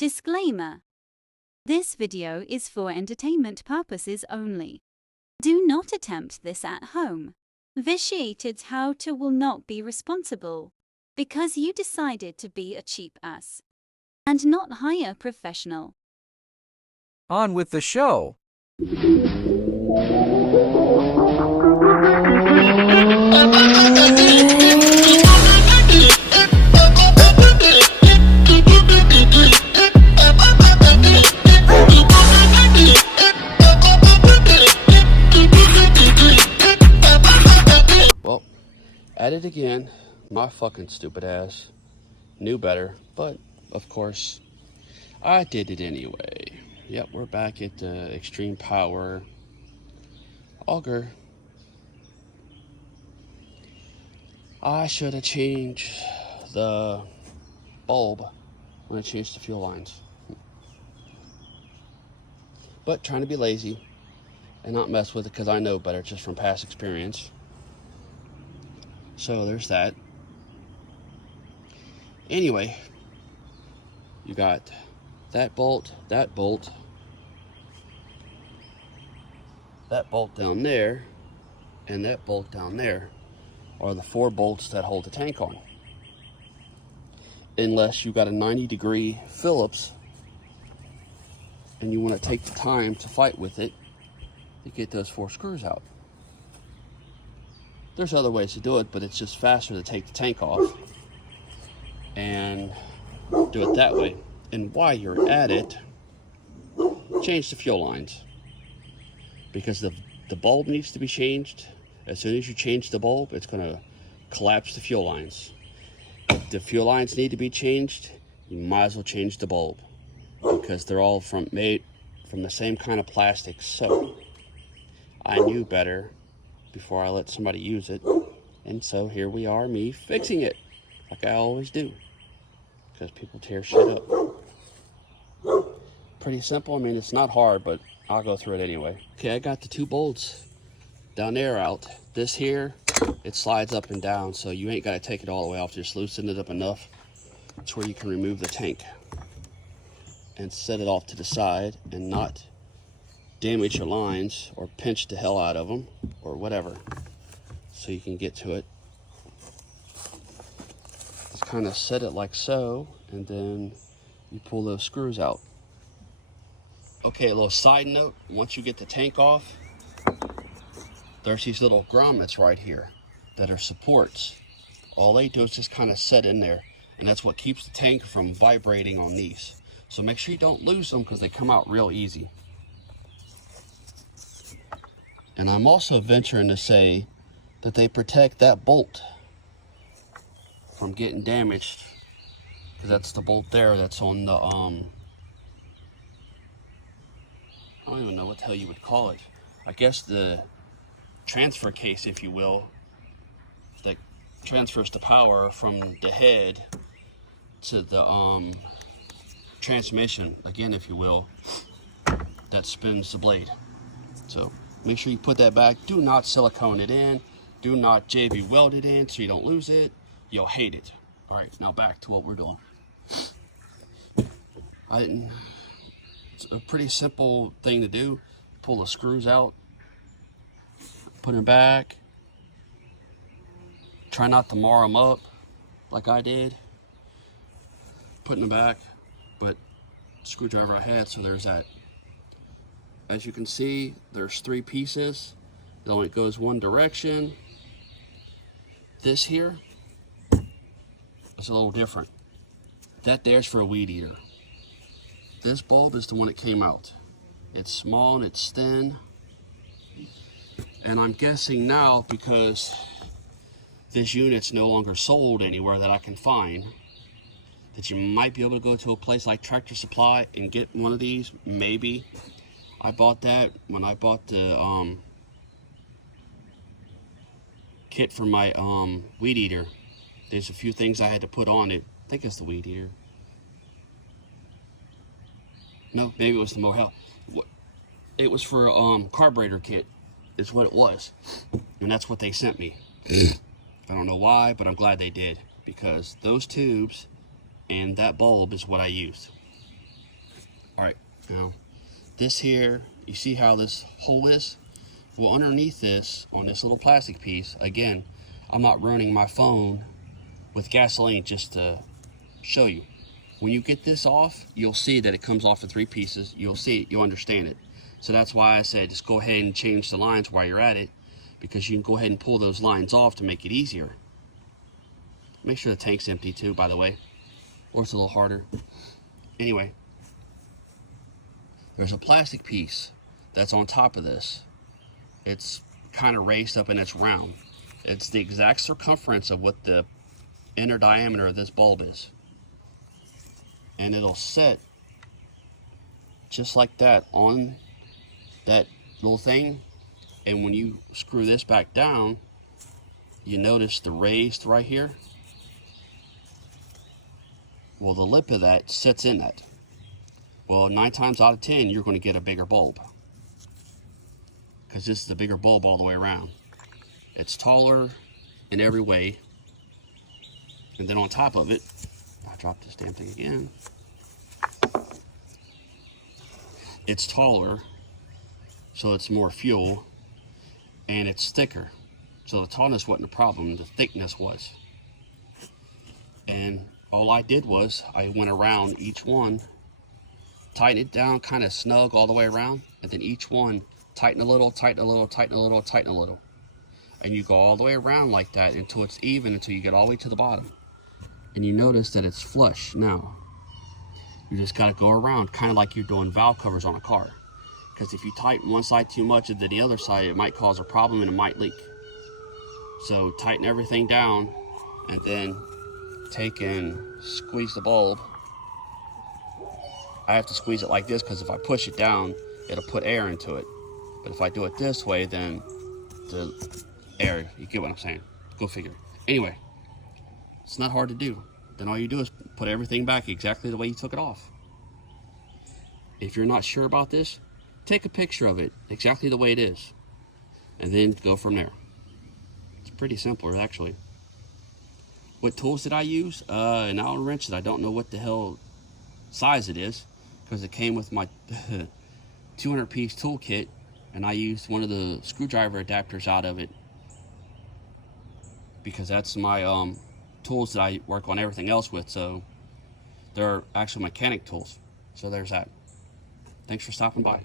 Disclaimer. This video is for entertainment purposes only. Do not attempt this at home. Vitiated how-to will not be responsible because you decided to be a cheap ass and not hire a professional. On with the show. Well, at it again. My fucking stupid ass. Knew better, but of course, I did it anyway. Yep, we're back at the Xtreme Power auger. I should have changed the bulb when I changed the fuel lines. But trying to be lazy and not mess with it because I know better just from past experience. So there's that. Anyway, you got that bolt down there, and that bolt down there are the 4 bolts that hold the tank on. Unless you got a 90-degree Phillips and you want to take the time to fight with it to get those 4 screws out. There's other ways to do it, but it's just faster to take the tank off and do it that way. And while you're at it, change the fuel lines, because the bulb needs to be changed. As soon as you change the bulb, it's going to collapse the fuel lines. If the fuel lines need to be changed, you might as well change the bulb, because they're all made from the same kind of plastic. So I knew better before I let somebody use it, and so here we are, me fixing it like I always do, because people tear shit up. Pretty simple. I mean, it's not hard, but I'll go through it anyway. Okay, I got the 2 bolts down there out. This here, it slides up and down, so you ain't got to take it all the way off. Just loosen it up enough to where you can remove the tank and set it off to the side and not damage your lines or pinch the hell out of them or whatever, so you can get to it. Just kind of set it like so, and then you pull those screws out. Okay, a little side note, once you get the tank off, there's these little grommets right here that are supports. All they do is just kind of set in there, and that's what keeps the tank from vibrating on these. So make sure you don't lose them, because they come out real easy. And I'm also venturing to say that they protect that bolt from getting damaged, because that's the bolt there that's on the I don't even know what the hell you would call it. I guess the transfer case, if you will, that transfers the power from the head to the transmission, again, if you will, that spins the blade. So make sure you put that back. Do not silicone it in. Do not JB weld it in so you don't lose it. You'll hate it. All right, now back to what we're doing. It's a pretty simple thing to do. Pull the screws out, put them back. Try not to mar them up like I did, putting them back, but screwdriver I had, so there's that. As you can see, there's 3 pieces. It only goes one direction. This here is a little different. That there's for a weed eater. This bulb is the one that came out. It's small and it's thin. And I'm guessing now, because this unit's no longer sold anywhere that I can find, that you might be able to go to a place like Tractor Supply and get one of these, maybe. I bought that when I bought the kit for my weed eater. There's a few things I had to put on it. I think it's the weed eater. No, maybe it was the mower. It was for a carburetor kit, is what it was. And that's what they sent me. I don't know why, but I'm glad they did, because those tubes and that bulb is what I used. Now, this here, you see how this hole is? Well, underneath this, on this little plastic piece, again, I'm not running my phone with gasoline just to show you. When you get this off, you'll see that it comes off in 3 pieces. You'll see it, you'll understand it. So that's why I said just go ahead and change the lines while you're at it, because you can go ahead and pull those lines off to make it easier. Make sure the tank's empty too, by the way, or it's a little harder. Anyway, there's a plastic piece that's on top of this. It's kind of raised up and it's round. It's the exact circumference of what the inner diameter of this bulb is. And it'll set just like that on that little thing. And when you screw this back down, you notice the raised right here. Well, the lip of that sits in that. Well, 9 times out of 10, you're going to get a bigger bulb, because this is a bigger bulb all the way around. It's taller in every way. And then on top of it, I dropped this damn thing again. It's taller, so it's more fuel, and it's thicker. So the tallness wasn't a problem, the thickness was. And all I did was I went around each one, tighten it down kind of snug all the way around, and then each one tighten a little, tighten a little, tighten a little, tighten a little. And you go all the way around like that until it's even, until you get all the way to the bottom. And you notice that it's flush now. You just gotta go around, kind of like you're doing valve covers on a car. Because if you tighten one side too much and then the other side, it might cause a problem and it might leak. So tighten everything down, and then take and squeeze the bulb. I have to squeeze it like this because if I push it down, it'll put air into it. But if I do it this way, then the air, you get what I'm saying? Go figure. Anyway, it's not hard to do. Then all you do is put everything back exactly the way you took it off. If you're not sure about this, take a picture of it exactly the way it is, and then go from there. It's pretty simple, actually. What tools did I use? An Allen wrench that I don't know what the hell size it is, because it came with my 200-piece toolkit, and I used one of the screwdriver adapters out of it, because that's my tools that I work on everything else with. So they're actually mechanic tools. So there's that. Thanks for stopping by.